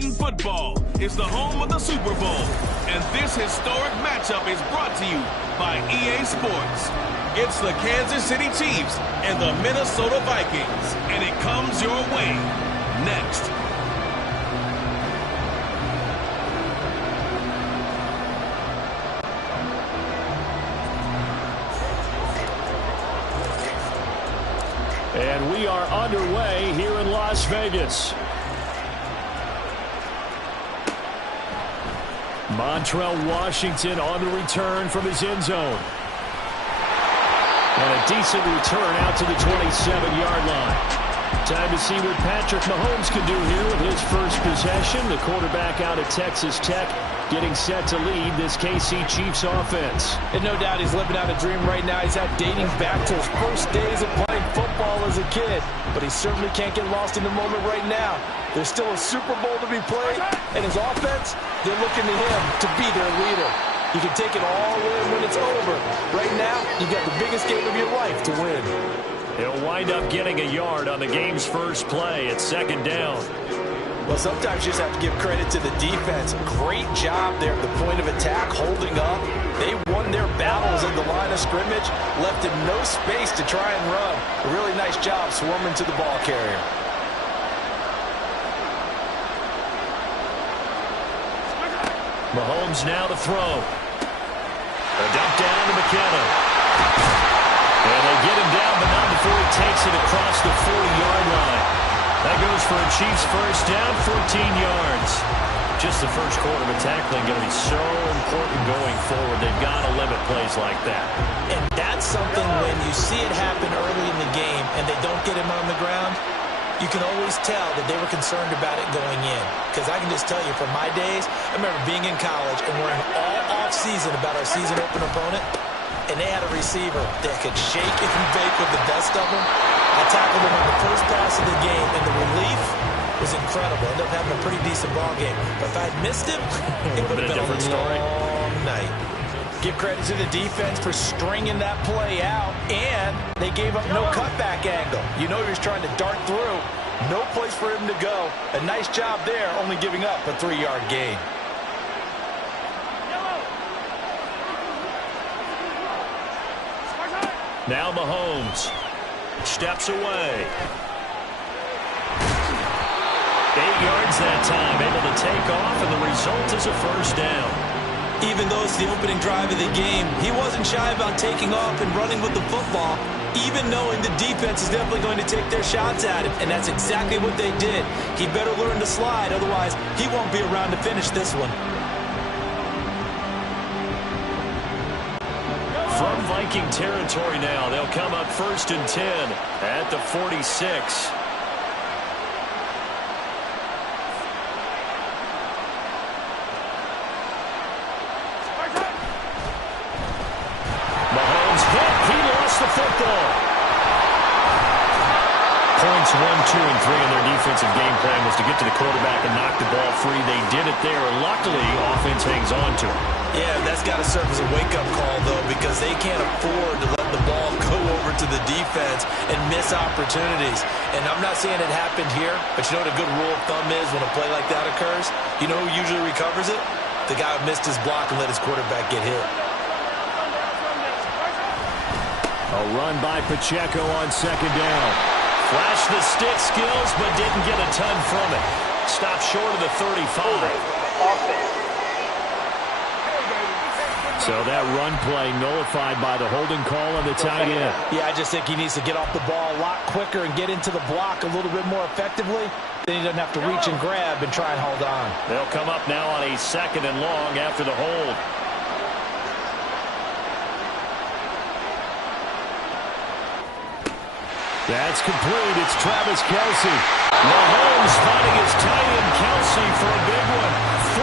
Madden football is the home of the Super Bowl, and this historic matchup is brought to you by EA Sports. It's the Kansas City Chiefs and the Minnesota Vikings, and it comes your way next. And we are underway here in Las Vegas. Montrell Washington on the return from his end zone. And a decent return out to the 27-yard line. Time to see what Patrick Mahomes can do here with his first possession. The quarterback out of Texas Tech getting set to lead this KC Chiefs offense. And no doubt he's living out a dream right now. He's dating back to his first days of playing football as a kid. But he certainly can't get lost in the moment right now. There's still a Super Bowl to be played, and his offense, they're looking to him to be their leader. You can take it all in when it's over. Right now, you got the biggest game of your life to win. He'll wind up getting a yard on the game's first play at second down. Well, sometimes you just have to give credit to the defense. Great job there at the point of attack, holding up. They won their battles at the line of scrimmage, left him no space to try and run. A really nice job swarming to the ball carrier. Mahomes now to throw. A dump down to McKinnon. And they get him down, but not before he takes it across the 40-yard line. That goes for a Chiefs first down, 14 yards. Just the first quarter of tackling going to be so important going forward. They've got to limit plays like that. And that's something when you see it happen early in the game and they don't get him on the ground, you can always tell that they were concerned about it going in. Because I can just tell you from my days, I remember being in college and worrying all off-season about our season open opponent, and they had a receiver that could shake and bake with the best of them. I tackled him on the first pass of the game, and the relief was incredible. Ended up having a pretty decent ball game. But if I had missed him, it would have been a different story. Long night. Give credit to the defense for stringing that play out, and they gave up no cutback angle. You know he was trying to dart through. No place for him to go. A nice job there, only giving up a 3-yard gain. Now Mahomes steps away. 8 yards that time, able to take off, and the result is a first down. Even though it's the opening drive of the game, he wasn't shy about taking off and running with the football, even knowing the defense is definitely going to take their shots at him, and that's exactly what they did. He better learn to slide, otherwise he won't be around to finish this one. From Viking territory now, they'll come up 1st and 10 at the 46. Mahomes hit. He lost the football. Points 1, 2, and 3 in their defensive game plan was to get to the quarterback and knock the ball free. They did it there. Luckily, offense hangs on to it. Yeah, that's got to serve as a wake-up call, though, because they can't afford to let the ball go over to the defense and miss opportunities. And I'm not saying it happened here, but you know what a good rule of thumb is when a play like that occurs? You know who usually recovers it? The guy who missed his block and let his quarterback get hit. A run by Pacheco on second down. Flashed the stick skills, but didn't get a ton from it. Stopped short of the 35. So that run play nullified by the holding call on the tight end. Yeah, I just think he needs to get off the ball a lot quicker and get into the block a little bit more effectively. Then he doesn't have to reach and grab and try and hold on. They'll come up now on a 2nd and long after the hold. That's complete. It's Travis Kelce. Mahomes finding his tight end Kelce for a big one.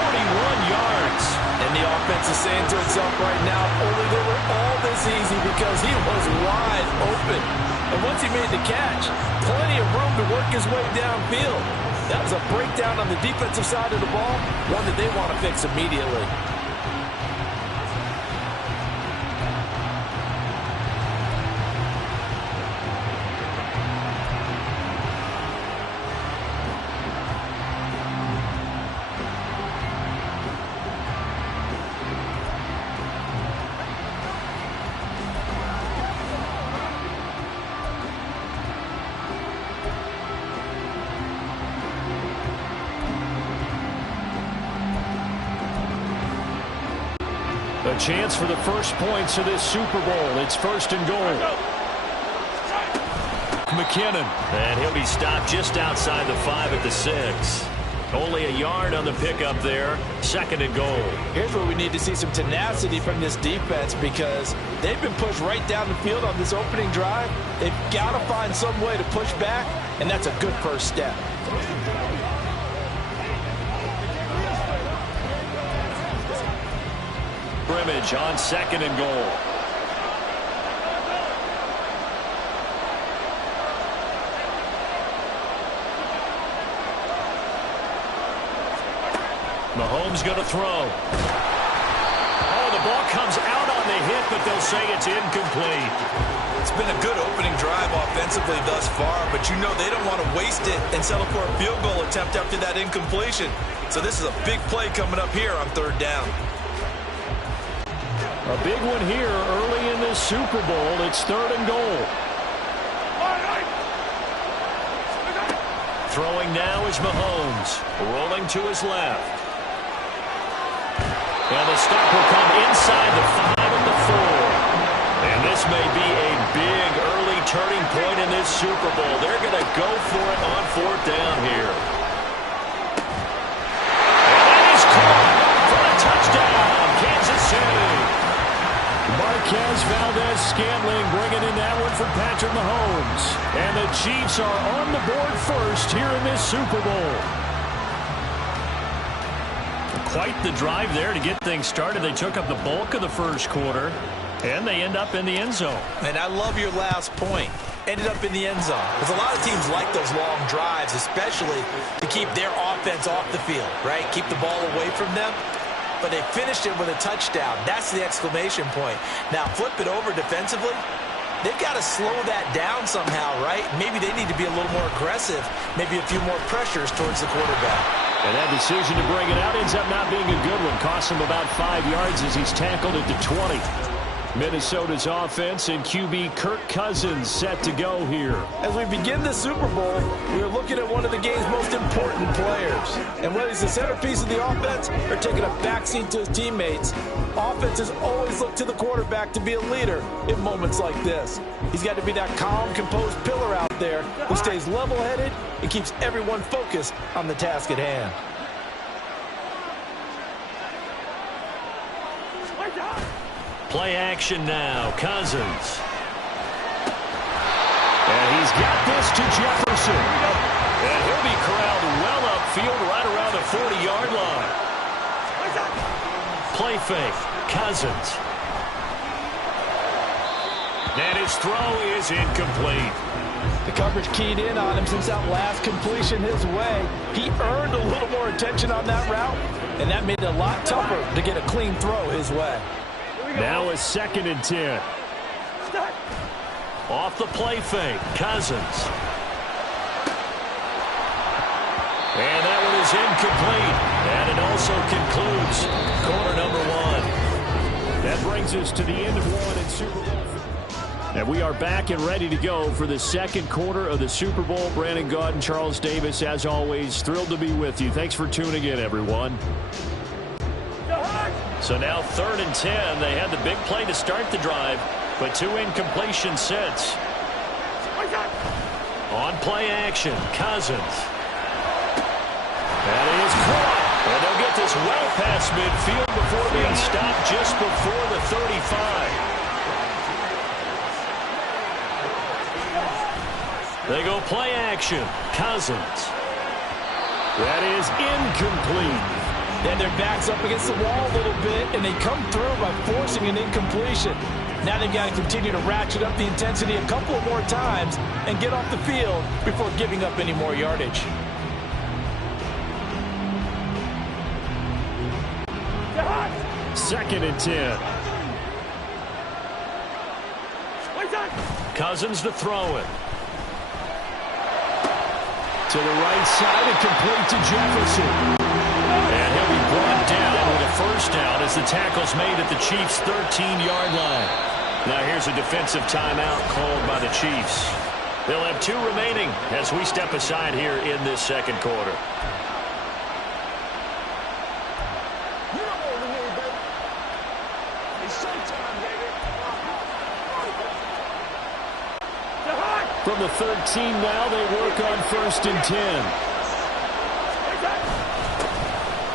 41 yards. And the offense is saying to itself right now, only they were all this easy because he was wide open. And once he made the catch, plenty of room to work his way downfield. That was a breakdown on the defensive side of the ball, one that they want to fix immediately. A chance for the first points of this Super Bowl. It's 1st and goal. McKinnon. And he'll be stopped just outside the 5 at the 6. Only a yard on the pickup there. 2nd and goal. Here's where we need to see some tenacity from this defense because they've been pushed right down the field on this opening drive. They've got to find some way to push back, and that's a good first step. Scrimmage on 2nd and goal. Mahomes going to throw. Oh, the ball comes out on the hit, but they'll say it's incomplete. It's been a good opening drive offensively thus far, but you know they don't want to waste it and settle for a field goal attempt after that incompletion. So this is a big play coming up here on 3rd down. A big one here early in this Super Bowl. It's 3rd and goal. Throwing now is Mahomes. Rolling to his left. And the stop will come inside the 5 and the 4. And this may be a big early turning point in this Super Bowl. They're going to go for it on 4th down here. And that is caught for a touchdown, Kansas City. Marquez Valdez-Scantling bringing in that one for Patrick Mahomes. And the Chiefs are on the board first here in this Super Bowl. Quite the drive there to get things started. They took up the bulk of the first quarter, and they end up in the end zone. And I love your last point. Ended up in the end zone. Because a lot of teams like those long drives, especially to keep their offense off the field, right? Keep the ball away from them. But they finished it with a touchdown. That's the exclamation point. Now, flip it over defensively. They've got to slow that down somehow, right? Maybe they need to be a little more aggressive. Maybe a few more pressures towards the quarterback. And that decision to bring it out ends up not being a good one. Costs him about 5 yards as he's tackled at the 20. Minnesota's offense and QB Kirk Cousins set to go here. As we begin the Super Bowl, we're looking at one of the game's most important players. And whether he's the centerpiece of the offense or taking a backseat to his teammates, offenses always look to the quarterback to be a leader in moments like this. He's got to be that calm, composed pillar out there who stays level-headed and keeps everyone focused on the task at hand. Play action now. Cousins. And he's got this to Jefferson. And he'll be corralled well upfield right around the 40-yard line. Play fake. Cousins. And his throw is incomplete. The coverage keyed in on him since that last completion his way. He earned a little more attention on that route, and that made it a lot tougher to get a clean throw his way. Now a 2nd and 10. Off the play fake, Cousins. And that one is incomplete. And it also concludes quarter number 1. That brings us to the end of 1 in Super Bowl. And we are back and ready to go for the second quarter of the Super Bowl. Brandon Gaud and Charles Davis, as always, thrilled to be with you. Thanks for tuning in, everyone. So now 3rd and 10. They had the big play to start the drive, but 2 incompletions since. On play action, Cousins. That is caught. And they'll get this well past midfield before being stopped just before the 35. They go play action, Cousins. That is incomplete. Then their back's up against the wall a little bit, and they come through by forcing an incompletion. Now they've got to continue to ratchet up the intensity a couple of more times and get off the field before giving up any more yardage. Second and 10. Cousins to throw it. To the right side and complete to Jefferson. And he'll be brought down with a first down as the tackle's made at the Chiefs' 13-yard line. Now here's a defensive timeout called by the Chiefs. They'll have 2 remaining as we step aside here in this second quarter. from the 13 now. They work on 1st and 10.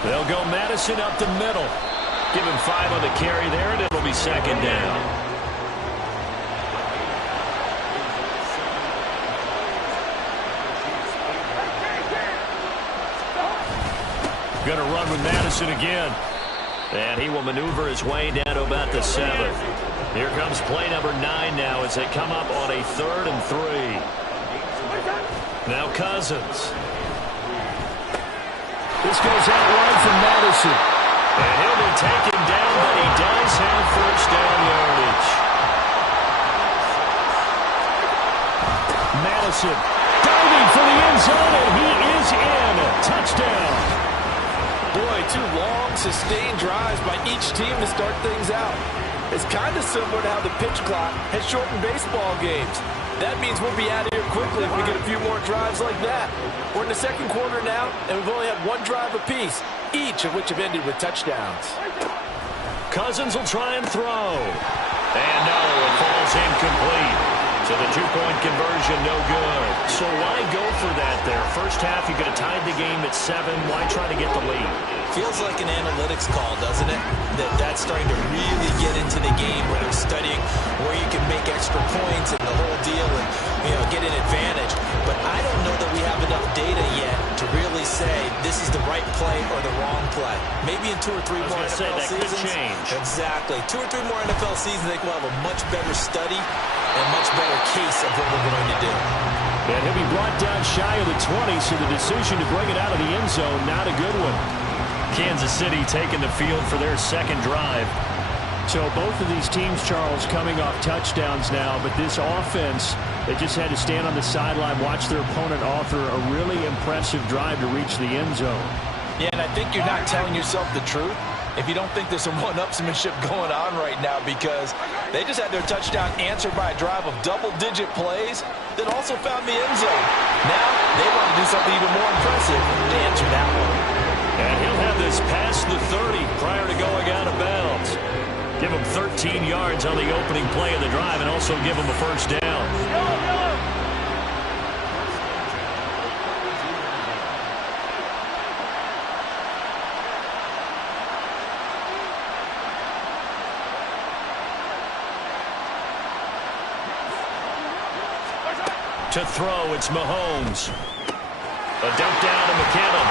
They'll go Madison up the middle. Give him 5 on the carry there, and it'll be 2nd down. Going to run with Madison again. And he will maneuver his way down to about the 7. Here comes play number 9 now as they come up on a 3rd and 3. Now Cousins. This goes out wide from Madison. And he'll be taken down, but he does have 1st down yardage. Madison diving for the end zone, and he is in. Touchdown. Boy, 2 long, sustained drives by each team to start things out. It's kind of similar to how the pitch clock has shortened baseball games. That means we'll be out of here quickly if we get a few more drives like that. We're in the 2nd quarter now, and we've only had 1 drive apiece, each of which have ended with touchdowns. Cousins will try and throw. And no, it falls incomplete. So the 2-point conversion, no good. So why go for that there? First half, you could have tied the game at 7. Why try to get the lead? Feels like an analytics call, doesn't it? That's starting to really get into the game where they're studying where you can make extra points and the whole deal and, get an advantage. But I don't know that we have enough data yet to really say this is the right play or the wrong play. Maybe in 2 or 3 more NFL seasons. Could change. Exactly. 2 or 3 more NFL seasons, I think we'll have a much better study and much better case of what we're going to do. And he'll be brought down shy of the 20, so the decision to bring it out of the end zone, not a good one. Kansas City taking the field for their 2nd drive. So both of these teams, Charles, coming off touchdowns now, but this offense, they just had to stand on the sideline, watch their opponent author a really impressive drive to reach the end zone. Yeah, and I think you're not telling yourself the truth if you don't think there's some one-upsmanship going on right now, because they just had their touchdown answered by a drive of double-digit plays that also found the end zone. Now they want to do something even more impressive to answer that one. And he'll have this past the 30 prior to going out of bounds. Give him 13 yards on the opening play of the drive and also give him a 1st down. To throw, it's Mahomes. A dump down to McKinnon.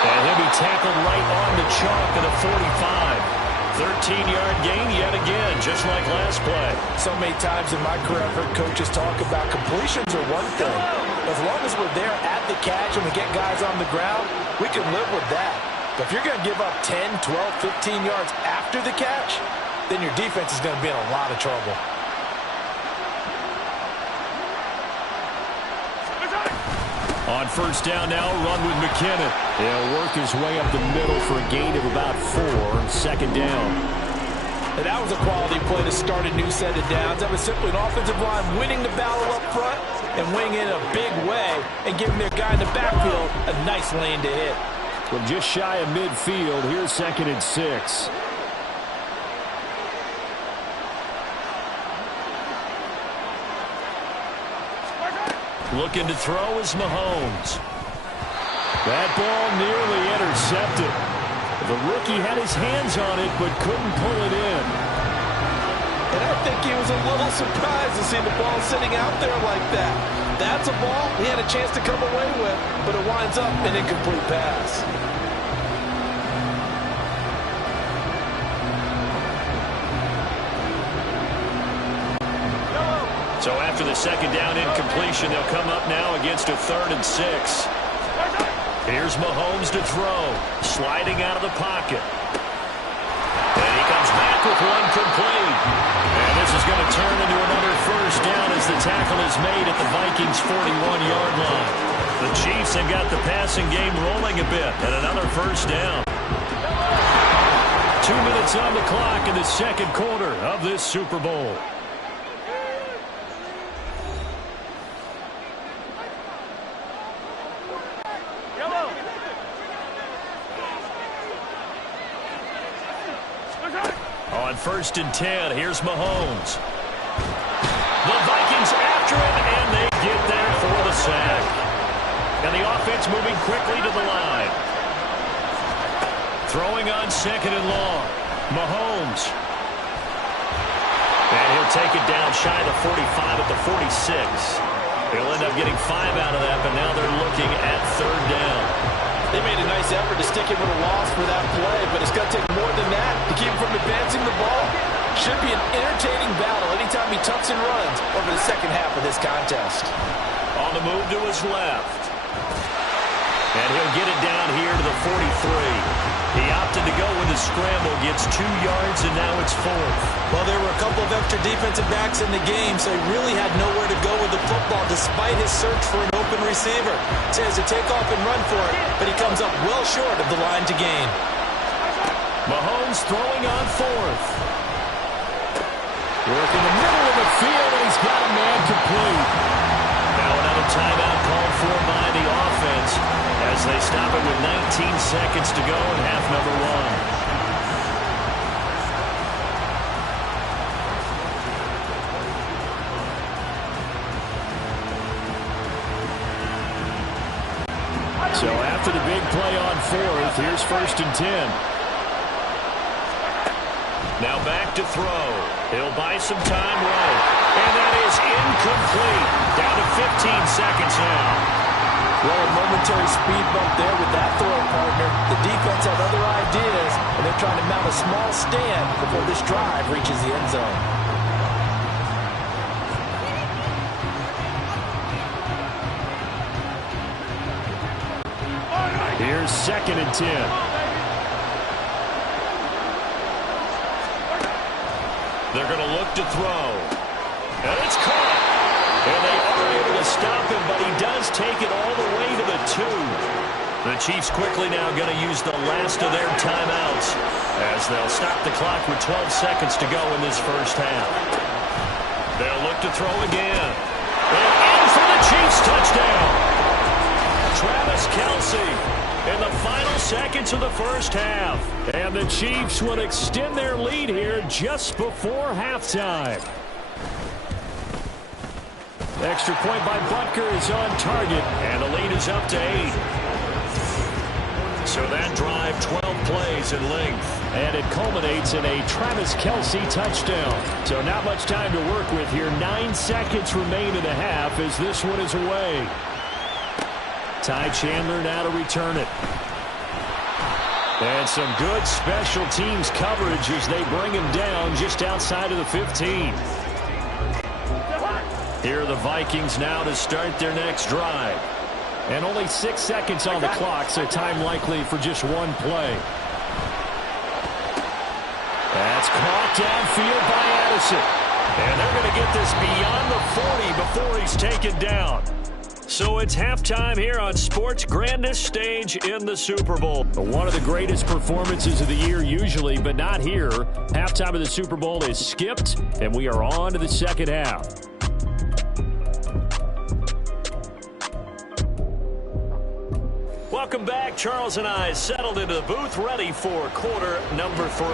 And he'll be tackled right on the chalk of the 45. 13-yard gain yet again, just like last play. So many times in my career, I've heard coaches talk about completions are one thing. As long as we're there at the catch and we get guys on the ground, we can live with that. But if you're going to give up 10, 12, 15 yards after the catch, then your defense is going to be in a lot of trouble. On 1st down now, run with McKinnon. He'll work his way up the middle for a gain of about 4, 2nd down. And that was a quality play to start a new set of downs. That was simply an offensive line winning the battle up front and winning in a big way and giving their guy in the backfield a nice lane to hit. From just shy of midfield, here's 2nd and 6. Looking to throw is Mahomes. That ball nearly intercepted. The rookie had his hands on it, but couldn't pull it in. And I think he was a little surprised to see the ball sitting out there like that. That's a ball he had a chance to come away with, but it winds up an incomplete pass. So after the 2nd down incompletion, they'll come up now against a 3rd and 6. Here's Mahomes to throw, sliding out of the pocket. And he comes back with one complete. And this is going to turn into another 1st down as the tackle is made at the Vikings' 41-yard line. The Chiefs have got the passing game rolling a bit, and another 1st down. 2 minutes on the clock in the 2nd quarter of this Super Bowl. On 1st and 10, here's Mahomes. The Vikings after him, and they get the offense moving quickly to the line. Throwing on 2nd and long. Mahomes. And he'll take it down shy of the 45 at the 46. He'll end up getting 5 out of that, but now they're looking at 3rd down. They made a nice effort to stick him with a loss for that play, but it's going to take more than that to keep him from advancing the ball. Should be an entertaining battle anytime he tucks and runs over the second half of this contest. On the move to his left. And he'll get it down here to the 43. He opted to go with the scramble, gets 2 yards, and now it's 4th. Well, there were a couple of extra defensive backs in the game, so he really had nowhere to go with the football despite his search for an open receiver. So he has to take off and run for it, but he comes up well short of the line to gain. Mahomes throwing on 4th. Work in the middle of the field, and he's got a man complete. Now another timeout called for by the offense as they stop it with 19 seconds to go in half number 1. So after the big play on 4th, here's 1st and 10. Now back to throw. He'll buy some time right. And that is incomplete. Down to 15 seconds now. Well, a momentary speed bump there with that throw, partner. The defense had other ideas, and they're trying to mount a small stand before this drive reaches the end zone. Here's 2nd and 10. They're going to look to throw. And it's caught. And they are able to stop him, but he does take it all the way to the 2. The Chiefs quickly now going to use the last of their timeouts as they'll stop the clock with 12 seconds to go in this first half. They'll look to throw again. And in for the Chiefs touchdown. Travis Kelce in the final seconds of the first half. And the Chiefs will extend their lead here just before halftime. Extra point by Butker is on target, and the lead is up to 8. So that drive, 12 plays in length, and it culminates in a Travis Kelce touchdown. So not much time to work with here. 9 seconds remain in the half as this one is away. Ty Chandler now to return it. And some good special teams coverage as they bring him down just outside of the 15. Here are the Vikings now to start their next drive. And only 6 seconds on the clock, so time likely for just one play. That's caught downfield by Addison. And they're going to get this beyond the 40 before he's taken down. So it's halftime here on sports' grandest stage in the Super Bowl. One of the greatest performances of the year usually, but not here. Halftime of the Super Bowl is skipped, and we are on to the second half. Welcome back. Charles and I settled into the booth ready for quarter number 3.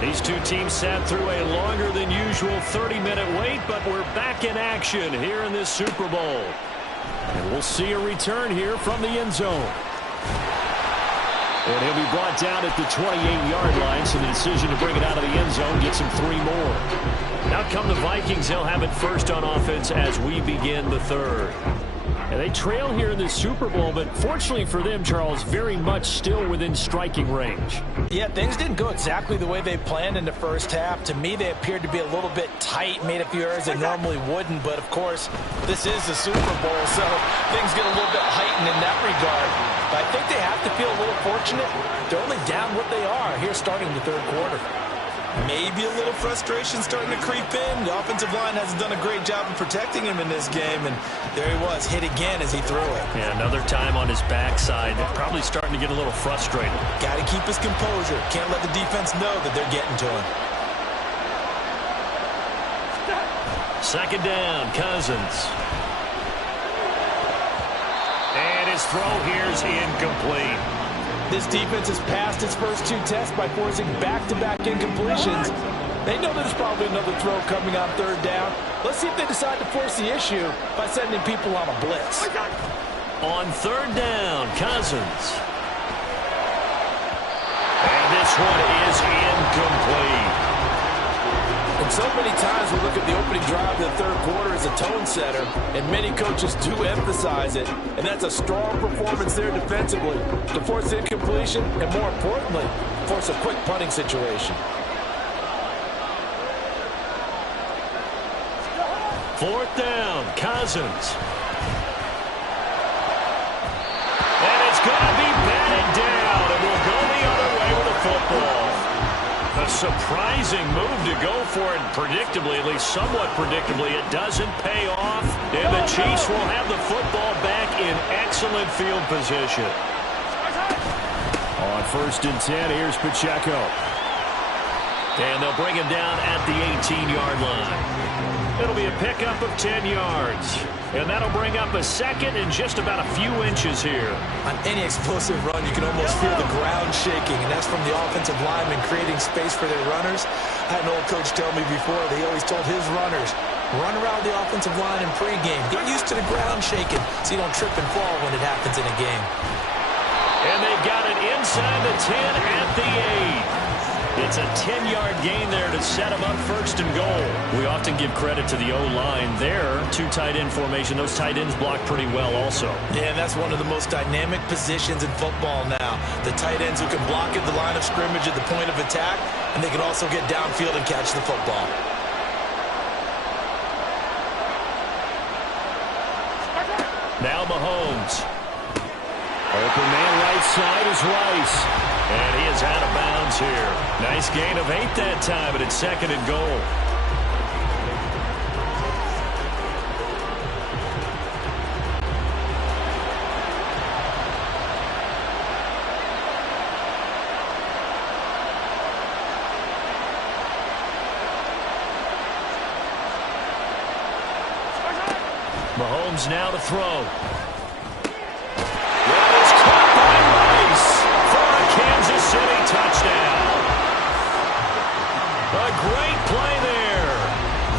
These two teams sat through a longer than usual 30-minute wait, but we're back in action here in this Super Bowl. And we'll see a return here from the end zone. And he'll be brought down at the 28-yard line, so the decision to bring it out of the end zone gets him 3 more. Out come the Vikings. They'll have it first on offense as we begin the third. And they trail here in the Super Bowl, but fortunately for them, Charles, very much still within striking range. Yeah, things didn't go exactly the way they planned in the first half. To me, they appeared to be a little bit tight, made a few errors they normally wouldn't. But, of course, this is the Super Bowl, so things get a little bit heightened in that regard. But I think they have to feel a little fortunate. They're only down what they are here starting the third quarter. Maybe a little frustration starting to creep in. The offensive line hasn't done a great job of protecting him in this game, and there he was, hit again as he threw it. Yeah, another time on his backside. Probably starting to get a little frustrated. Got to keep his composure. Can't let the defense know that they're getting to him. Second down, Cousins. And his throw here is incomplete. This defense has passed its first 2 tests by forcing back-to-back incompletions. They know there's probably another throw coming on third down. Let's see if they decide to force the issue by sending people on a blitz. On third down, Cousins. And this one is incomplete. And so many times we look at the opening drive of the third quarter as a tone setter, and many coaches do emphasize it, and that's a strong performance there defensively to force incompletion and, more importantly, force a quick punting situation. Fourth down, Cousins. And it's going to be batted down, and we'll go the other way with the football. A surprising move to go for it, predictably, at least somewhat predictably. It doesn't pay off, and the Chiefs will have the football back in excellent field position. On 1st and 10, here's Pacheco. And they'll bring him down at the 18-yard line. It'll be a pickup of 10 yards. And that'll bring up a second and just about a few inches here. On any explosive run, you can almost feel the ground shaking, and that's from the offensive linemen creating space for their runners. I had an old coach tell me before, they always told his runners, run around the offensive line in pregame. Get used to the ground shaking so you don't trip and fall when it happens in a game. And they've got it inside the 10 at the 8. It's a 10-yard gain there to set them up 1st and goal. We often give credit to the O-line there. 2 tight end formation. Those tight ends block pretty well also. Yeah, and that's one of the most dynamic positions in football now. The tight ends who can block at the line of scrimmage at the point of attack, and they can also get downfield and catch the football. Now Mahomes. Open man right side is Rice. And he is out of bounds here. Nice gain of 8 that time, but it's 2nd and goal. Mahomes now to throw. Kansas City touchdown. A great play there.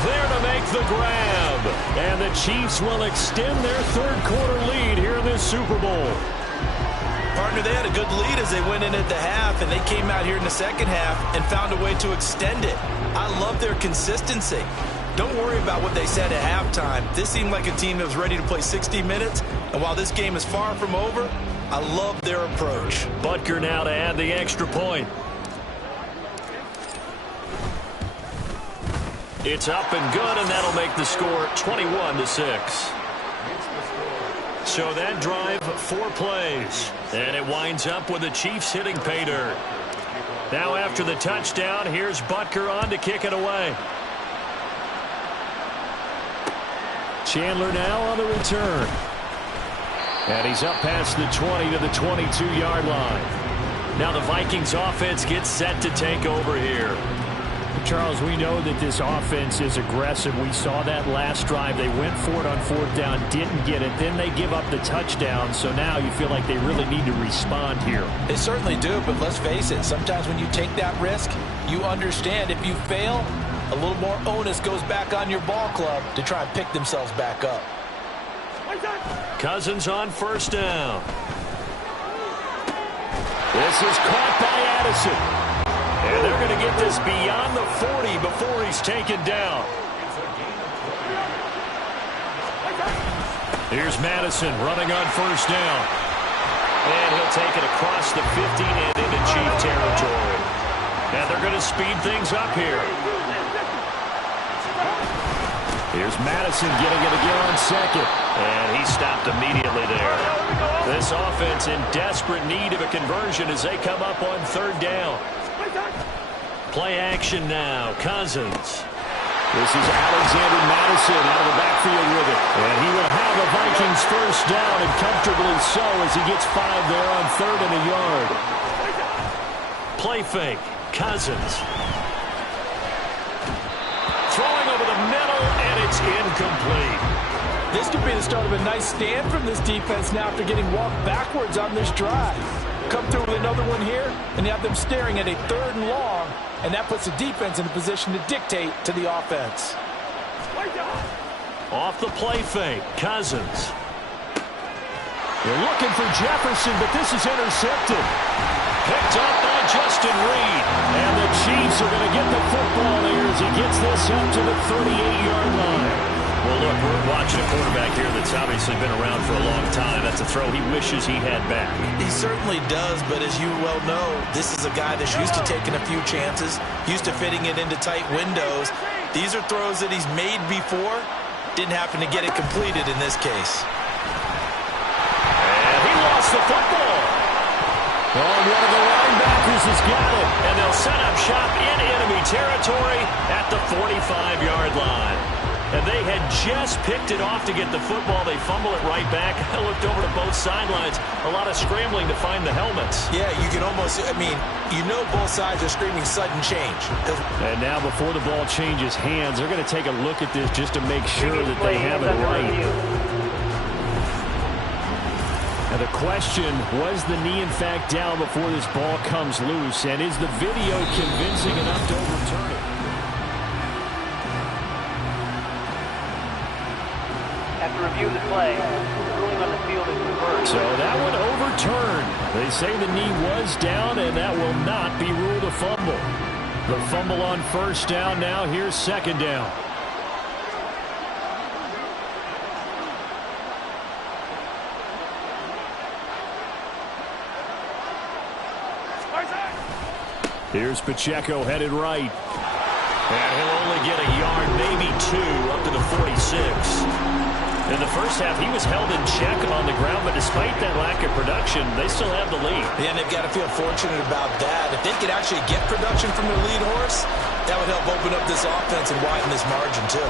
There to make the grab. And the Chiefs will extend their 3rd quarter lead here in this Super Bowl. Partner, they had a good lead as they went in at the half, and they came out here in the 2nd half and found a way to extend it. I love their consistency. Don't worry about what they said at halftime. This seemed like a team that was ready to play 60 minutes, and while this game is far from over, I love their approach. Butker now to add the extra point. It's up and good, and that'll make the score 21-6. So that drive, 4 plays. And it winds up with the Chiefs hitting pay dirt. Now after the touchdown, here's Butker on to kick it away. Chandler now on the return. And he's up past the 20 to the 22-yard line. Now the Vikings offense gets set to take over here. Charles, we know that this offense is aggressive. We saw that last drive. They went for it on 4th down, didn't get it. Then they give up the touchdown. So now you feel like they really need to respond here. They certainly do, but let's face it. Sometimes when you take that risk, you understand if you fail, a little more onus goes back on your ball club to try and pick themselves back up. Cousins on 1st down. This is caught by Addison. And they're going to get this beyond the 40 before he's taken down. Here's Madison running on 1st down. And he'll take it across the 15 and into Chief territory. And they're going to speed things up here. Here's Madison getting it again on 2nd. And he stopped immediately there. This offense in desperate need of a conversion as they come up on 3rd down. Play action now. Cousins. This is Alexander Madison out of the backfield with it. And he will have the Vikings 1st down, and comfortably so as he gets 5 there on 3rd and a yard. Play fake. Cousins. Throwing over the middle, and it's incomplete. This could be the start of a nice stand from this defense now after getting walked backwards on this drive. Come through with another one here, and you have them staring at a 3rd and long, and that puts the defense in a position to dictate to the offense. Off the play fake, Cousins. They're looking for Jefferson, but this is intercepted. Picked up by Justin Reed. And the Chiefs are going to get the football here as he gets this up to the 38-yard line. Well, look, we're watching a quarterback here that's obviously been around for a long time. That's a throw he wishes he had back. He certainly does, but as you well know, this is a guy that's used to taking a few chances, used to fitting it into tight windows. These are throws that he's made before. Didn't happen to get it completed in this case. And he lost the football. Oh, one of the linebackers has got it. And they'll set up shop in enemy territory at the 45-yard line. And they had just picked it off to get the football. They fumble it right back. I looked over to both sidelines. A lot of scrambling to find the helmets. Yeah, you can almost, you know both sides are screaming sudden change. And now before the ball changes hands, they're going to take a look at this just to make sure that they have it right. Now the question, was the knee in fact down before this ball comes loose? And is the video convincing enough to overturn it? After review of the play, ruling on the field is reversed. So that one overturned. They say the knee was down, and that will not be ruled a fumble. The fumble on 1st down now. Here's 2nd down. Here's Pacheco headed right. And he'll only get a yard, maybe 2, up to the 46. In the first half, he was held in check on the ground, but despite that lack of production, they still have the lead. Yeah, and they've got to feel fortunate about that. If they could actually get production from their lead horse, that would help open up this offense and widen this margin, too.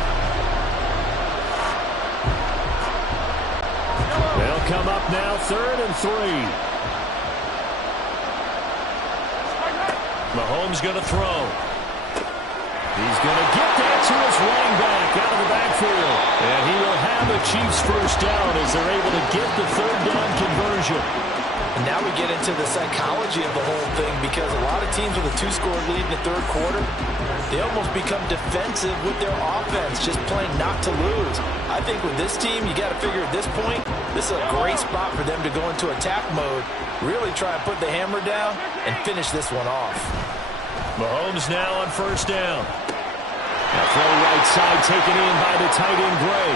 They'll come up now, 3rd and 3. Mahomes going to throw. He's going to get that to his running back out of the backfield. And he will have the Chiefs 1st down as they're able to get the 3rd down conversion. And now we get into the psychology of the whole thing, because a lot of teams with a 2-score lead in the 3rd quarter, they almost become defensive with their offense, just playing not to lose. I think with this team, you got to figure at this point, this is a great spot for them to go into attack mode, really try and put the hammer down and finish this one off. Mahomes now on 1st down. A throw right side taken in by the tight end Gray.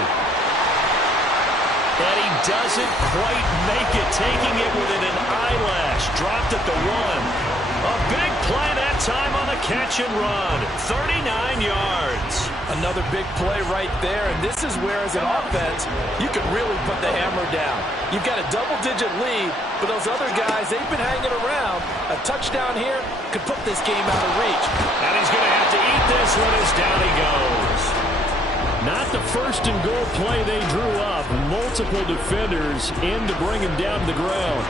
And he doesn't quite make it, taking it within an eyelash. Dropped at the 1. A big play that time on the catch and run. 39 yards. Another big play right there, and this is where, as an offense, you can really put the hammer down. You've got a double-digit lead, but those other guys, they've been hanging around. A touchdown here could put this game out of reach. And he's going to have to eat this one as down he goes. Not the 1st and goal play they drew up. Multiple defenders in to bring him down to the ground.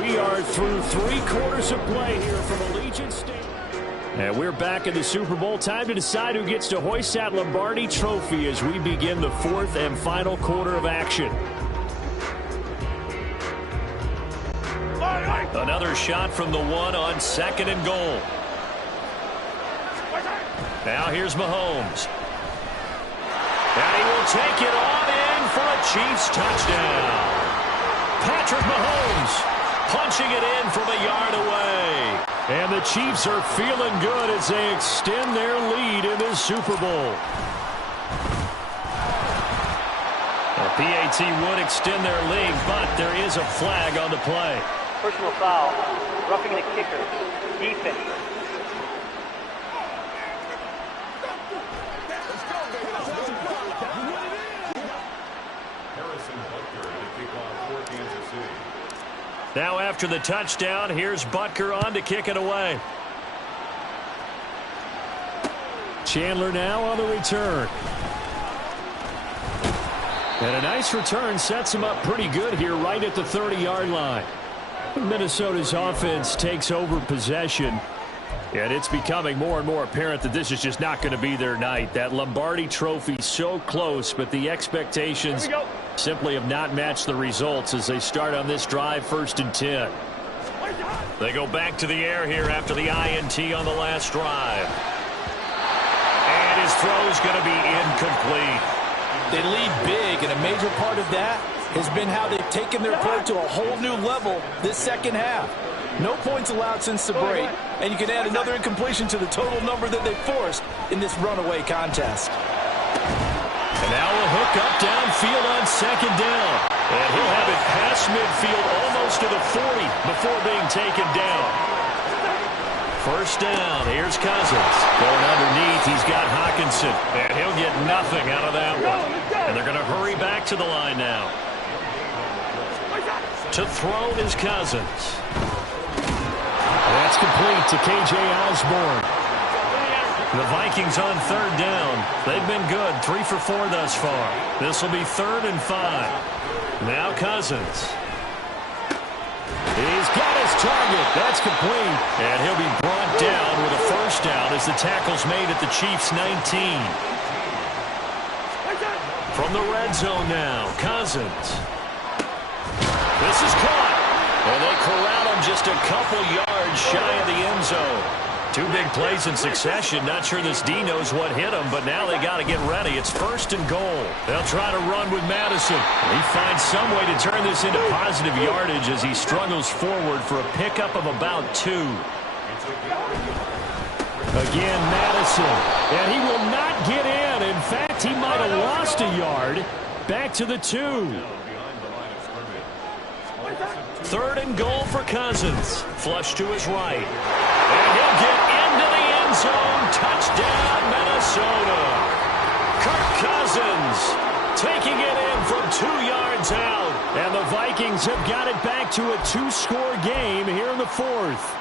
We are through 3 quarters of play here from Allegiant Stadium. And we're back in the Super Bowl. Time to decide who gets to hoist that Lombardi Trophy as we begin the 4th and final quarter of action. Another shot from the 1 on 2nd and goal. Now here's Mahomes. And he will take it on in for a Chiefs touchdown. Patrick Mahomes punching it in from a yard away. And the Chiefs are feeling good as they extend their lead in this Super Bowl. The PAT would extend their lead, but there is a flag on the play. Personal foul. Roughing the kicker. Defense. Now after the touchdown, here's Butker on to kick it away. Chandler now on the return. And a nice return sets him up pretty good here right at the 30-yard line. Minnesota's offense takes over possession. And it's becoming more and more apparent that this is just not going to be their night. That Lombardi trophy so close, but the expectations simply have not matched the results as they start on this drive, 1st and 10. They go back to the air here after the INT on the last drive. And his throw's going to be incomplete. They lead big, and a major part of that has been how they've taken their play to a whole new level this second half. No points allowed since the break, and you can add another incompletion to the total number that they forced in this runaway contest. And now a hook up downfield on 2nd down. And he'll have it past midfield almost to the 40 before being taken down. 1st down, here's Cousins. Going underneath, he's got Hawkinson. And he'll get nothing out of that one. And they're going to hurry back to the line now. To throw is Cousins. That's complete to K.J. Osborne. The Vikings on 3rd down. They've been good, 3 for 4 thus far. This will be 3rd and 5. Now Cousins. He's got his target. That's complete. And he'll be brought down with a 1st down as the tackle's made at the Chiefs' 19. From the red zone now, Cousins. This is caught. And they corral him just a couple yards shy of the end zone. 2 big plays in succession. Not sure this D knows what hit him, but now they got to get ready. It's 1st and goal. They'll try to run with Madison. He finds some way to turn this into positive yardage as he struggles forward for a pickup of about 2. Again, Madison. And he will not get in. In fact, he might have lost a yard. Back to the 2. 3rd and goal for Cousins. Flush to his right. And he'll get into the end zone. Touchdown, Minnesota. Kirk Cousins taking it in from 2 yards out. And the Vikings have got it back to a 2-score game here in the 4th.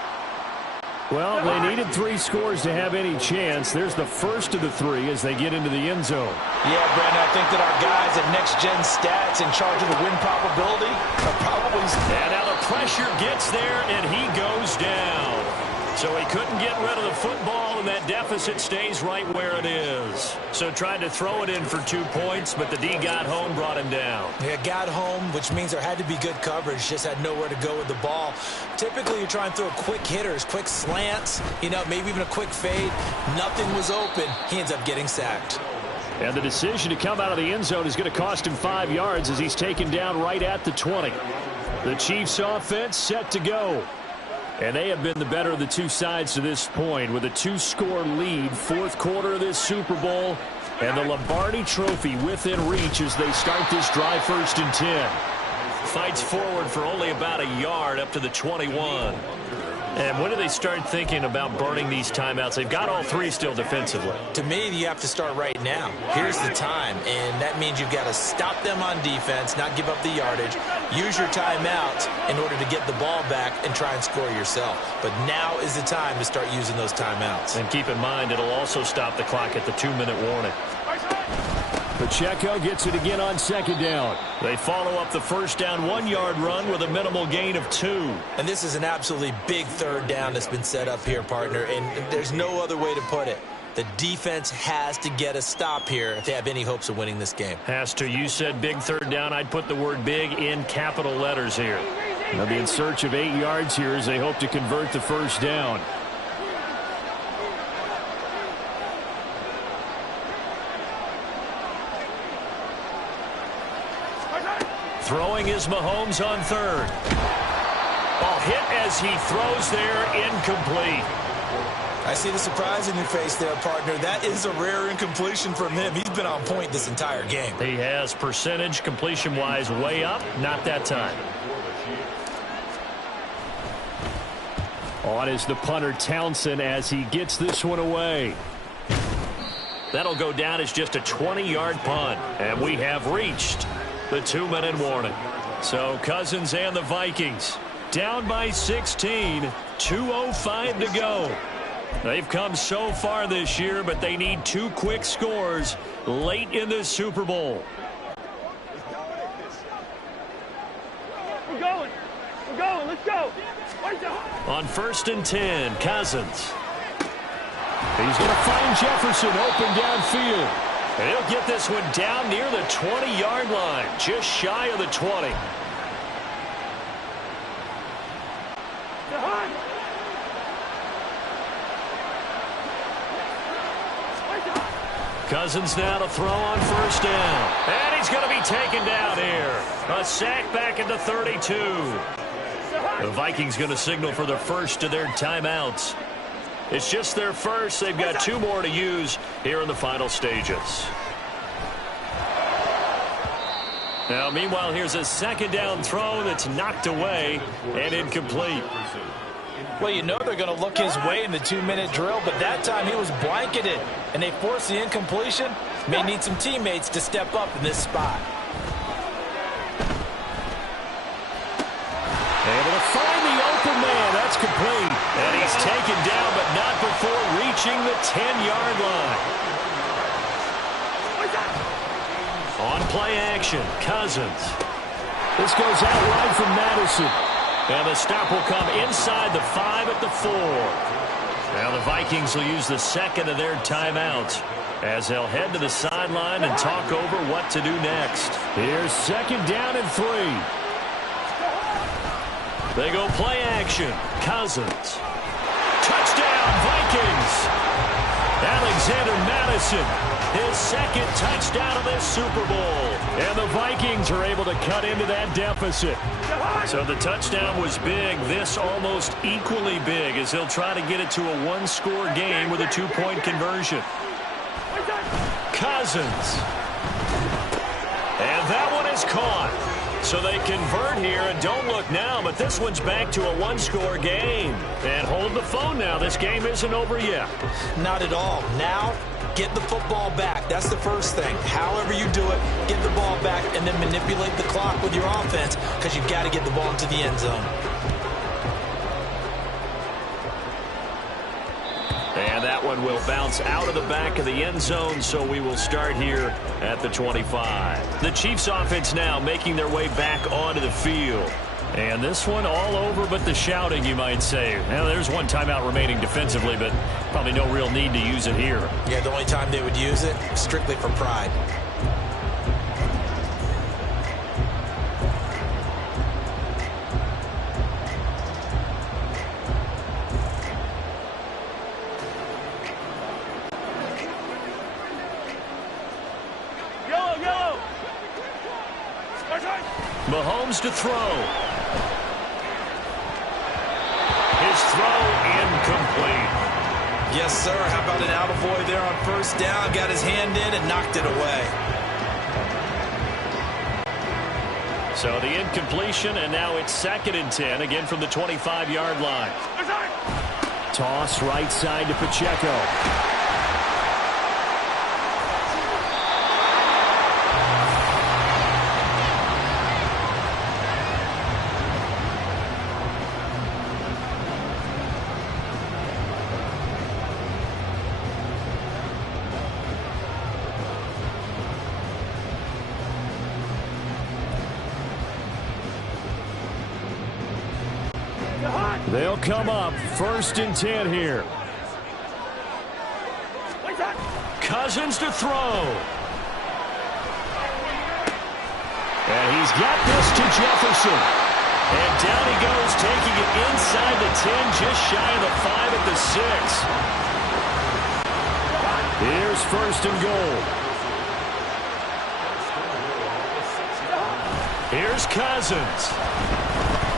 Well, they needed 3 scores to have any chance. There's the first of the 3 as they get into the end zone. Yeah, Brandon, I think that our guys at Next Gen Stats in charge of the win probability are probably... And now the pressure gets there, and he goes down. So he couldn't get rid of the football, and that deficit stays right where it is. So tried to throw it in for 2 points, but the D got home, brought him down. Yeah, got home, which means there had to be good coverage. Just had nowhere to go with the ball. Typically, you try and throw quick hitters, quick slants, maybe even a quick fade. Nothing was open. He ends up getting sacked. And the decision to come out of the end zone is going to cost him 5 yards as he's taken down right at the 20. The Chiefs offense set to go. And they have been the better of the 2 sides to this point with a 2-score lead, 4th quarter of this Super Bowl, and the Lombardi Trophy within reach as they start this drive, 1st and 10. Fights forward for only about a yard up to the 21. And when do they start thinking about burning these timeouts? They've got all 3 still defensively. To me, you have to start right now. Here's the time, and that means you've got to stop them on defense, not give up the yardage, use your timeouts in order to get the ball back and try and score yourself. But now is the time to start using those timeouts. And keep in mind, it'll also stop the clock at the 2-minute warning. Pacheco gets it again on 2nd down. They follow up the 1st down 1-yard run with a minimal gain of 2. And this is an absolutely big 3rd down that's been set up here, partner, and there's no other way to put it. The defense has to get a stop here if they have any hopes of winning this game. Has to. You said big 3rd down. I'd put the word big in capital letters here. They'll be in search of 8 yards here as they hope to convert the 1st down. Throwing is Mahomes on 3rd. Ball hit as he throws there, incomplete. I see the surprise in your face there, partner. That is a rare incompletion from him. He's been on point this entire game. He has percentage completion-wise way up, not that time. On is the punter Townsend as he gets this one away. That'll go down as just a 20-yard punt, and we have reached the 2-minute warning. So Cousins and the Vikings down by 16, 2:05 to go. They've come so far this year, but they need 2 quick scores late in the Super Bowl. We're going, let's go. On 1st and 10, Cousins. He's going to find Jefferson open downfield. He'll get this one down near the 20-yard line, just shy of the 20. Cousins now to throw on first down. And he's going to be taken down here. A sack back at the 32. The Vikings going to signal for the first of their timeouts. It's just their first. They've got 2 more to use here in the final stages. Now, meanwhile, here's a second down throw that's knocked away and incomplete. Well, you know they're going to look his way in the 2-minute drill, but that time he was blanketed, and they forced the incompletion. May need some teammates to step up in this spot. Able to find the open man. That's complete. And he's taken down, but not before reaching the 10-yard line. On play action, Cousins. This goes out wide from Madison. And the stop will come inside the 5 at the 4. Now the Vikings will use the second of their timeouts as they'll head to the sideline and talk over what to do next. Here's second down and 3. They go play action. Cousins. Touchdown, Vikings! Alexander Madison, his second touchdown of this Super Bowl. And the Vikings are able to cut into that deficit. So the touchdown was big. This almost equally big as they'll try to get it to a 1-score game with a 2-point conversion. Cousins. And that one is caught. So they convert here, and don't look now, but this one's back to a 1-score game. And hold the phone now. This game isn't over yet. Not at all. Now, get the football back. That's the first thing. However you do it, get the ball back and then manipulate the clock with your offense because you've got to get the ball into the end zone. And that one will bounce out of the back of the end zone, so we will start here at the 25. The Chiefs offense now making their way back onto the field. And this one all over but the shouting, you might say. Now, there's one timeout remaining defensively, but probably no real need to use it here. Yeah, the only time they would use it, strictly for pride. Mahomes to throw. His throw incomplete. Yes, sir. How about an out-of-boy there on first down? Got his hand in and knocked it away. So the incompletion, and now it's 2nd and 10, again from the 25-yard line. Toss right side to Pacheco. They'll come up 1st and 10 here. Cousins to throw. And he's got this to Jefferson. And down he goes, taking it inside the 10, just shy of the 5 at the 6. Here's 1st and goal. Here's Cousins.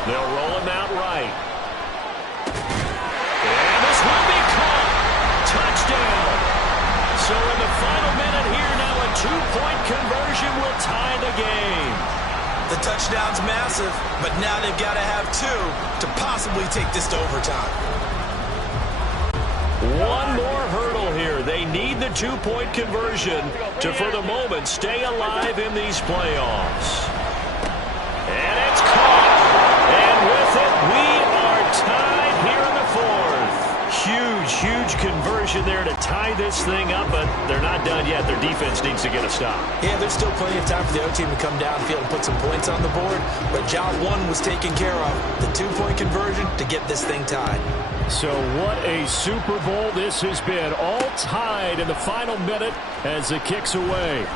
They'll roll him out right. And this will be caught. Touchdown. So in the final minute here, now a 2-point conversion will tie the game. The touchdown's massive, but now they've got to have 2 to possibly take this to overtime. One more hurdle here. They need the 2-point conversion to, for the moment, stay alive in these playoffs. And it's caught. And with it, we are tied here in the 4th. Huge conversion there to tie this thing up, but they're not done yet. Their defense needs to get a stop. Yeah, there's still plenty of time for the other team to come downfield and put some points on the board, but job 1 was taken care of. The 2-point conversion to get this thing tied. So what a Super Bowl this has been. All tied in the final minute as the kick's away.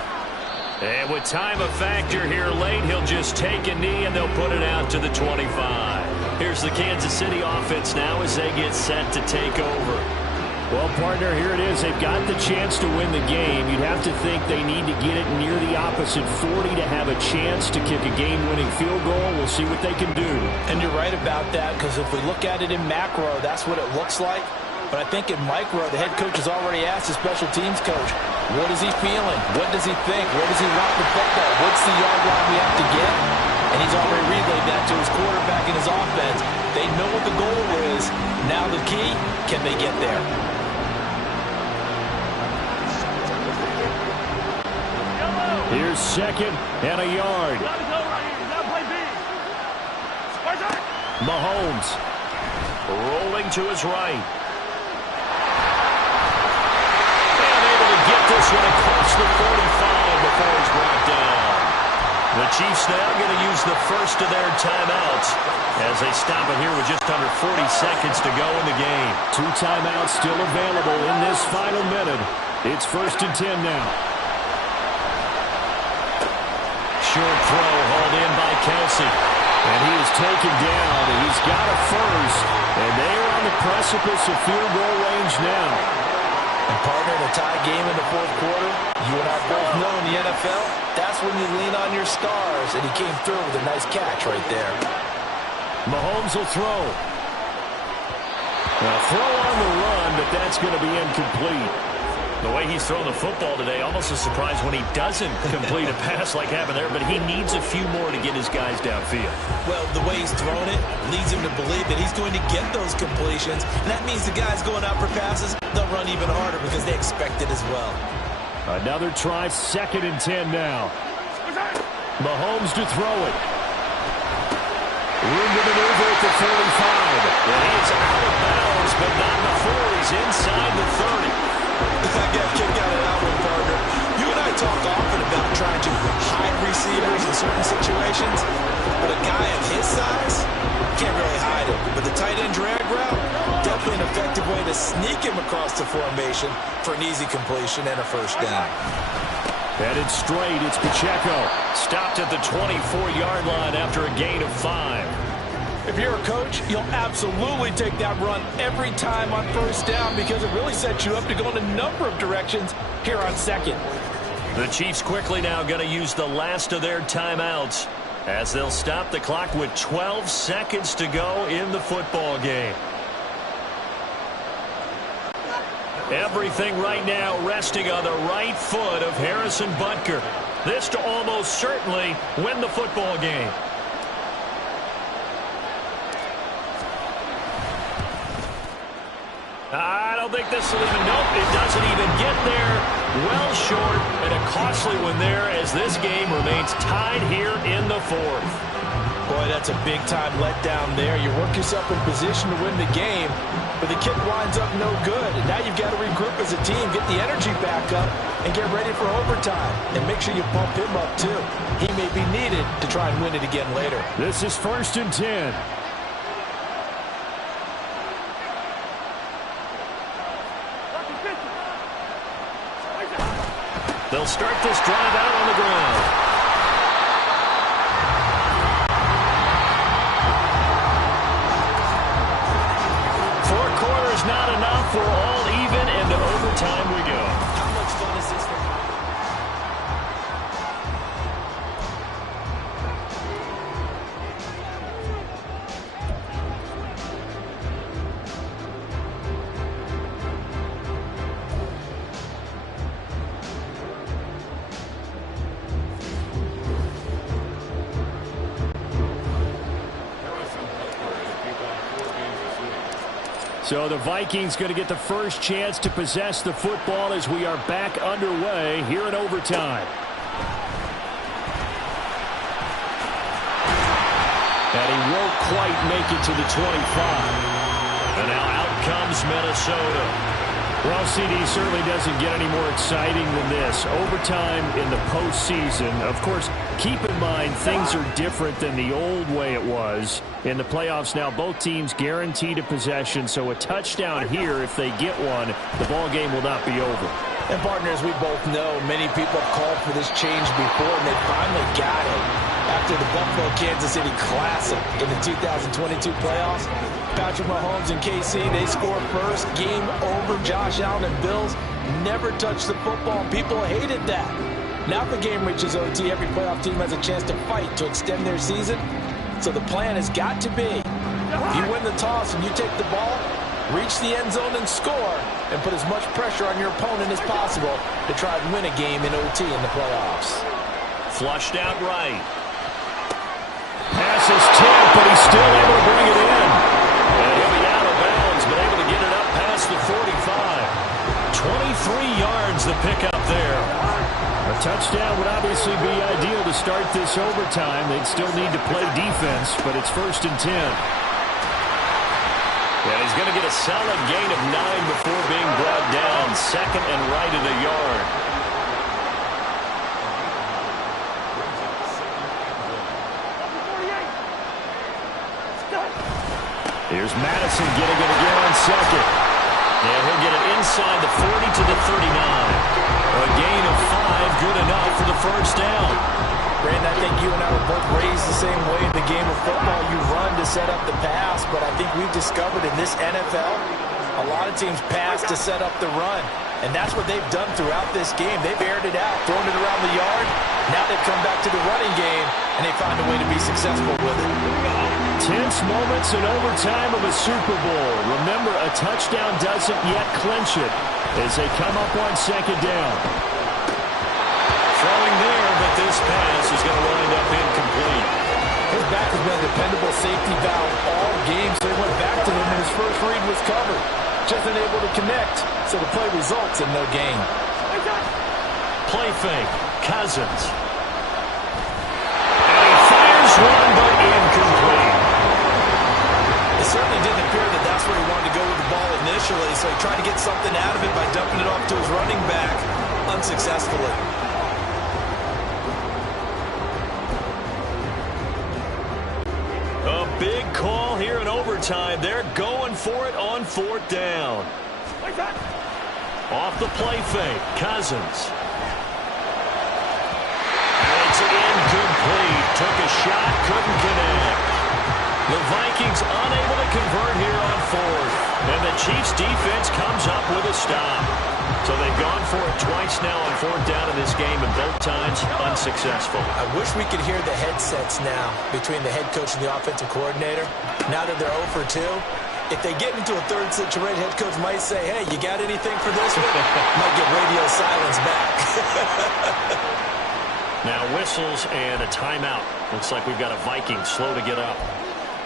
And with time a factor here late, he'll just take a knee and they'll put it out to the 25. Here's the Kansas City offense now as they get set to take over. Well, partner, here it is. They've got the chance to win the game. You'd have to think they need to get it near the opposite 40 to have a chance to kick a game-winning field goal. We'll see what they can do. And you're right about that, because if we look at it in macro, that's what it looks like. But I think in micro, the head coach has already asked the special teams coach, what is he feeling? What does he think? Where does he want the football? What's the yard line we have to get? And he's already relayed that to his quarterback and his offense. They know what the goal is. Now the key, can they get there? Here's second and a yard. Mahomes rolling to his right. And able to get this one across the 45 before he's brought down. The Chiefs now going to use the first of their timeouts as they stop it here with just under 40 seconds to go in the game. 2 timeouts still available in this final minute. It's 1st and 10 now. Short throw hauled in by Kelsey. And he is taken down. He's got a first. And they are on the precipice of field goal range now. And partner, in a tie game in the 4th quarter, you and I both know in the NFL, that's when you lean on your stars. And he came through with a nice catch right there. Mahomes will throw. Now throw on the run, but that's going to be incomplete. The way he's thrown the football today, almost a surprise when he doesn't complete a pass like happened there, but he needs a few more to get his guys downfield. Well, the way he's thrown it leads him to believe that he's going to get those completions, and that means the guys going out for passes, they'll run even harder because they expect it as well. Another try, 2nd and 10 now. Mahomes to throw it. Room to maneuver at the 45. And he is out of bounds, but not before he's inside the 30. I got a kick out of that one, partner. You and I talk often about trying to hide receivers in certain situations, but a guy of his size can't really hide it. But the tight end drag route, definitely an effective way to sneak him across the formation for an easy completion and a first down. Headed straight, it's Pacheco. Stopped at the 24-yard line after a gain of 5. If you're a coach, you'll absolutely take that run every time on first down because it really sets you up to go in a number of directions here on 2nd. The Chiefs quickly now going to use the last of their timeouts as they'll stop the clock with 12 seconds to go in the football game. Everything right now resting on the right foot of Harrison Butker. This to almost certainly win the football game. I don't think this will even, nope, it doesn't even get there. Well short, and a costly one there as this game remains tied here in the 4th. Boy, that's a big-time letdown there. You work yourself in position to win the game, but the kick winds up no good. And now you've got to regroup as a team, get the energy back up, and get ready for overtime. And make sure you pump him up, too. He may be needed to try and win it again later. This is 1st and 10. They'll start this drive out on the ground. Four quarters not enough. We're all even, and to overtime we go. How much fun is this for? So the Vikings going to get the first chance to possess the football as we are back underway here in overtime. And he won't quite make it to the 25. And now out comes Minnesota. Well, CD certainly doesn't get any more exciting than this. Overtime in the postseason. Of course, keep in mind things are different than the old way it was. In the playoffs now, both teams guaranteed a possession, so a touchdown here, if they get one, the ball game will not be over. And partners, we both know many people have called for this change before, and they finally got it. After the Buffalo-Kansas City Classic in the 2022 playoffs, Patrick Mahomes and KC, they score first. Game over. Josh Allen and Bills never touched the football. People hated that. Now the game reaches OT. Every playoff team has a chance to fight to extend their season. So the plan has got to be, if you win the toss and you take the ball, reach the end zone and score, and put as much pressure on your opponent as possible to try and win a game in OT in the playoffs. Flushed out right. Pass is tipped, but he's still able to bring it in. And he'll be out of bounds, but able to get it up past the 45. 23 yards the pickup there. A touchdown would obviously be ideal to start this overtime. They'd still need to play defense, but it's 1st and 10. And he's going to get a solid gain of 9 before being brought down. 2nd and right at a yard. Here's Madison getting it again on 2nd. And he'll get it inside the 40 to the 39. A gain of 5, good enough for the 1st down. Brandon, I think you and I were both raised the same way in the game of football. You run to set up the pass, but I think we've discovered in this NFL, a lot of teams pass to set up the run. And that's what they've done throughout this game. They've aired it out, thrown it around the yard. Now they've come back to the running game, and they found a way to be successful with it. Tense moments in overtime of a Super Bowl. Remember, a touchdown doesn't yet clinch it as they come up on 2nd down. Throwing there, but this pass is going to wind up incomplete. His back has been a dependable safety valve all game, so he went back to him, and his first read was covered. Just unable to connect, so the play results in no gain. Play fake, Cousins. And he fires one, but incomplete. It certainly didn't appear that that's where he wanted to go with the ball initially, so he tried to get something out of it by dumping it off to his running back unsuccessfully. A big call here in overtime. They're going for it on 4th down. Off the play fake, Cousins. And it's incomplete. Took a shot, couldn't connect. The Vikings unable to convert here on 4th. And the Chiefs defense comes up with a stop. So they've gone for it twice now on 4th down in this game, and both times unsuccessful. I wish we could hear the headsets now between the head coach and the offensive coordinator. Now that they're 0 for 2, if they get into a third situation, head coach might say, hey, you got anything for this one? Might get radio silence back. Now whistles and a timeout. Looks like we've got a Viking slow to get up.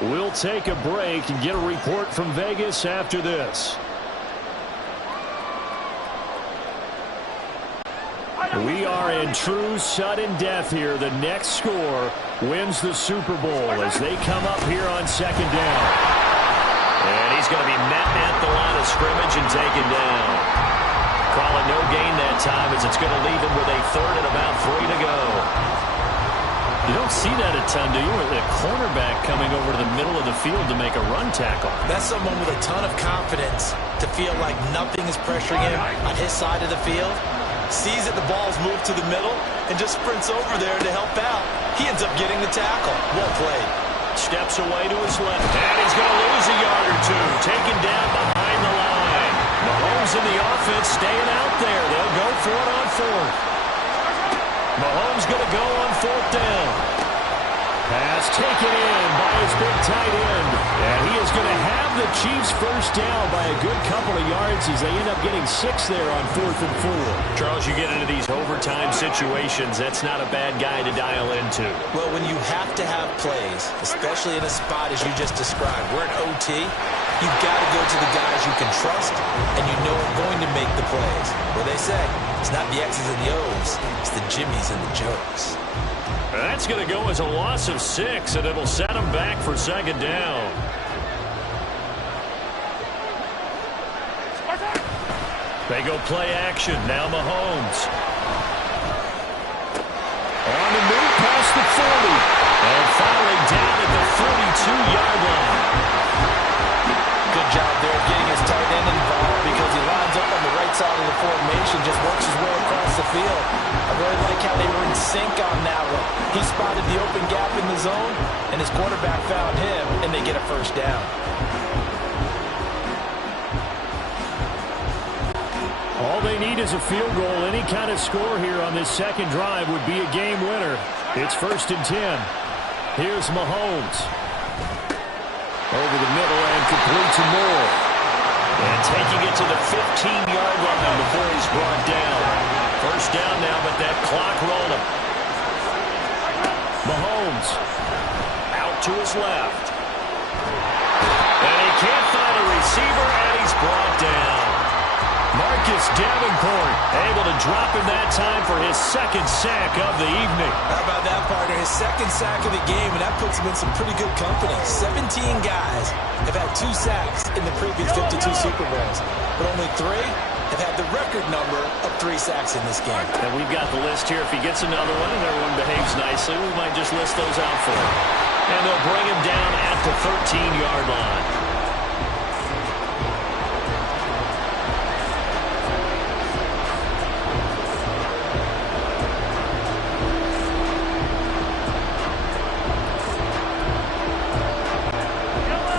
We'll take a break and get a report from Vegas after this. We are in true sudden death here. The next score wins the Super Bowl as they come up here on 2nd down. And he's going to be met at the line of scrimmage and taken down. Call it no gain that time as it's going to leave him with a 3rd and about 3 to go. You don't see that a ton, do you? A cornerback coming over to the middle of the field to make a run tackle. That's someone with a ton of confidence to feel like nothing is pressuring him on his side of the field. Sees that the ball's moved to the middle and just sprints over there to help out. He ends up getting the tackle. Well played. Steps away to his left. And he's going to lose a yard or two. Taken down behind the line. Mahomes and the offense staying out there. They'll go for it on 4th. Mahomes going to go on 4th down. Pass taken in by his big tight end. And he is going to have the Chiefs 1st down by a good couple of yards as they end up getting 6 there on 4th and 4. Charles, you get into these overtime situations, that's not a bad guy to dial into. Well, when you have to have plays, especially in a spot as you just described, we're in OT, you've got to go to the guys you can trust and you know are going to make the plays. What they say, it's not the X's and the O's, it's the Jimmies and the Joes. That's going to go as a loss of 6, and it'll set them back for 2nd down. They go play action. Now Mahomes. On the move past the 40. And finally down at the 42-yard line. Good job there getting his tight end involved because he lines up on the right side of the formation, just works his way across the field. I really like how they were in sync on that one. He spotted the open gap in the zone, and his quarterback found him, and they get a first down. All they need is a field goal. Any kind of score here on this second drive would be a game winner. It's 1st and 10. Here's Mahomes. Over the middle and complete to Moore. And taking it to the 15-yard line before he's brought down. First down now, but that clock rolling. Mahomes out to his left. And he can't find a receiver, and he's brought down. Marcus Davenport able to drop him that time for his second sack of the evening. How about that, partner? His second sack of the game, and that puts him in some pretty good company. 17 guys have had 2 sacks in the previous 52 Super Bowls, but only 3 have had the record number of 3 sacks in this game. And we've got the list here. If he gets another one and everyone behaves nicely, we might just list those out for him. And they'll bring him down at the 13-yard line.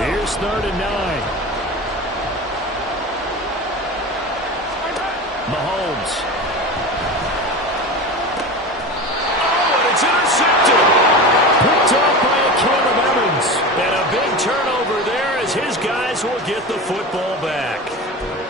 Here's 3rd and 9. Mahomes. Oh, and it's intercepted. Picked off by a Caleb Evans. And a big turnover there as his guys will get the football back.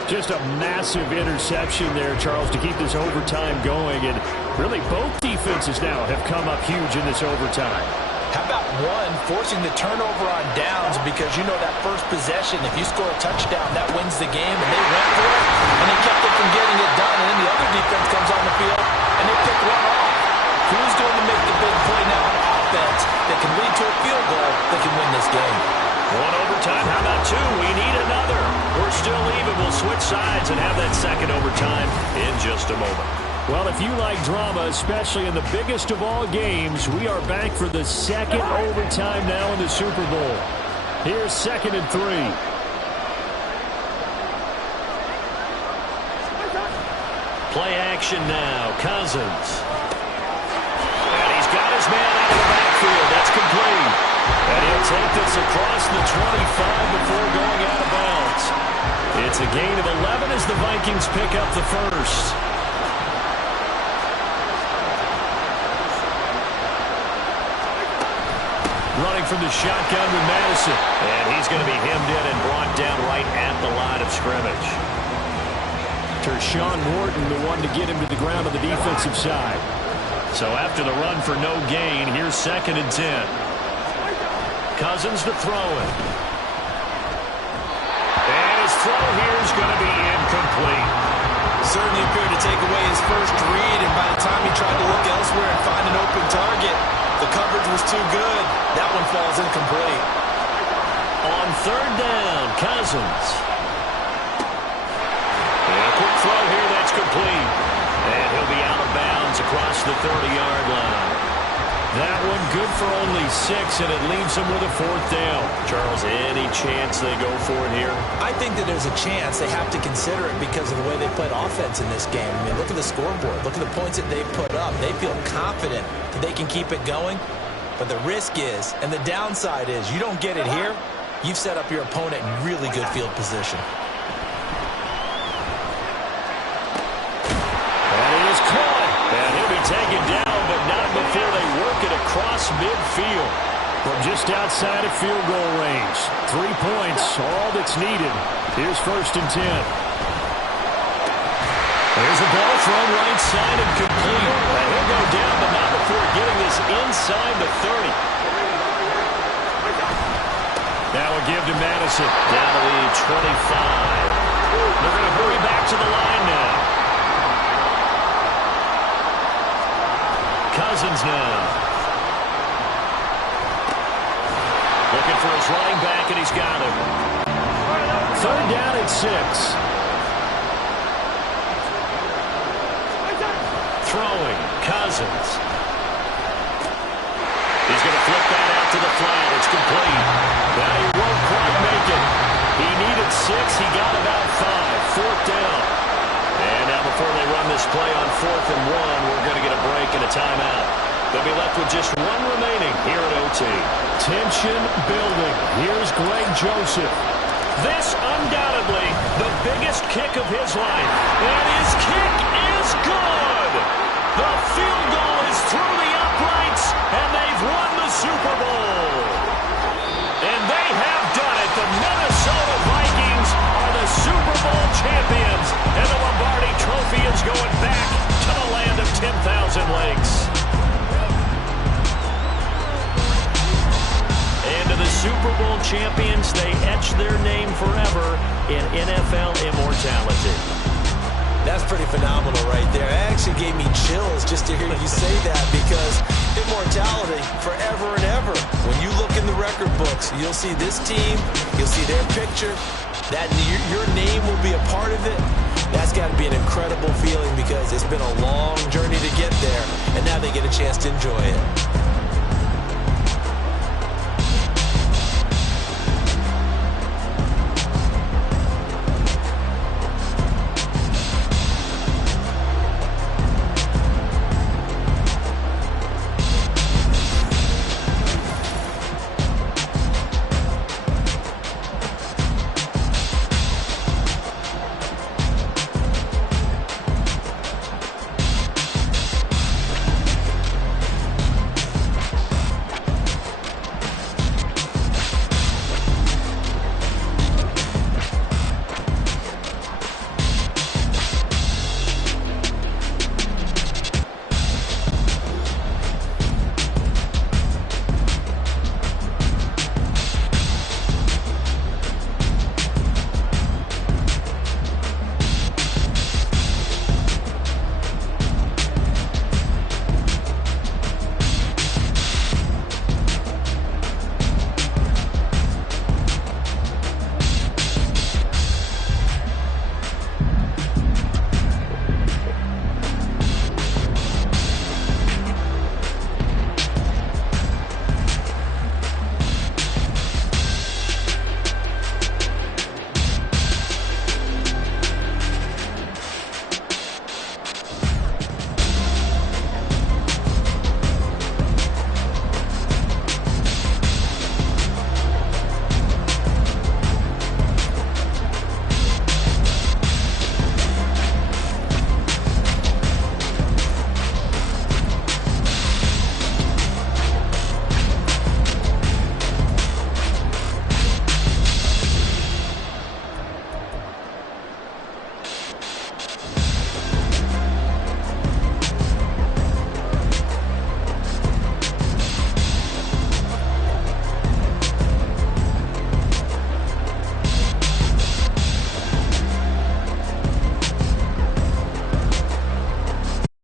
Just a massive interception there, Charles, to keep this overtime going. And really both defenses now have come up huge in this overtime. How about one forcing the turnover on downs, because you know that first possession, if you score a touchdown, that wins the game, and they went for it, and they kept it from getting it done, and then the other defense comes on the field, and they pick one off. Who's going to make the big play now on offense that can lead to a field goal that can win this game? One overtime. How about 2? We need another. We're still even. We'll switch sides and have that second overtime in just a moment. Well, if you like drama, especially in the biggest of all games, we are back for the second overtime now in the Super Bowl. Here's 2nd and 3. Play action now. Cousins. And he's got his man out of the backfield. That's complete. And he'll take this across the 25 before going out of bounds. It's a gain of 11 as the Vikings pick up the first. Running from the shotgun with Madison. And he's going to be hemmed in and brought down right at the line of scrimmage. Tershawn Wharton, the one to get him to the ground on the defensive side. So after the run for no gain, here's 2nd and 10. Cousins to throw it. And his throw here is going to be incomplete. Certainly appeared to take away his first read, and by the time he tried to look elsewhere and find an open target, the coverage was too good. That one falls incomplete. On 3rd down, Cousins. And a quick throw here, that's complete. And he'll be out of bounds across the 30-yard line. That one good for only 6, and it leaves them with a 4th down. Charles, any chance they go for it here? I think that there's a chance. They have to consider it because of the way they played offense in this game. I mean, look at the scoreboard. Look at the points that they put up. They feel confident that they can keep it going. But the risk is, and the downside is, you don't get it here, you've set up your opponent in really good field position. And it is caught. And he'll be taken down, but not before they work it across midfield. From just outside of field goal range. 3 points, all that's needed. Here's 1st and 10. There's a ball thrown right side and complete. And he'll go down, but not before getting this inside the 30. Now a give to Madison. Down to the 25. They're going to hurry back to the line now. Cousins now. Looking for his running back, and he's got him. 3rd down at 6. Cousins. He's going to flip that out to the flat. It's complete. Now he won't quite make it. He needed 6. He got about 5. 4th down. And now before they run this play on 4th and 1, we're going to get a break and a timeout. They'll be left with just 1 remaining here at OT. Tension building. Here's Greg Joseph. This undoubtedly the biggest kick of his life. And his kick is good. The field goal is through the uprights, and they've won the Super Bowl. And they have done it. The Minnesota Vikings are the Super Bowl champions, and the Lombardi Trophy is going back to the land of 10,000 lakes. And to the Super Bowl champions, they etch their name forever in NFL immortality. That's pretty phenomenal right there. It actually gave me chills just to hear you say that, because immortality forever and ever. When you look in the record books, you'll see this team, you'll see their picture, that your name will be a part of it. That's got to be an incredible feeling, because it's been a long journey to get there, and now they get a chance to enjoy it.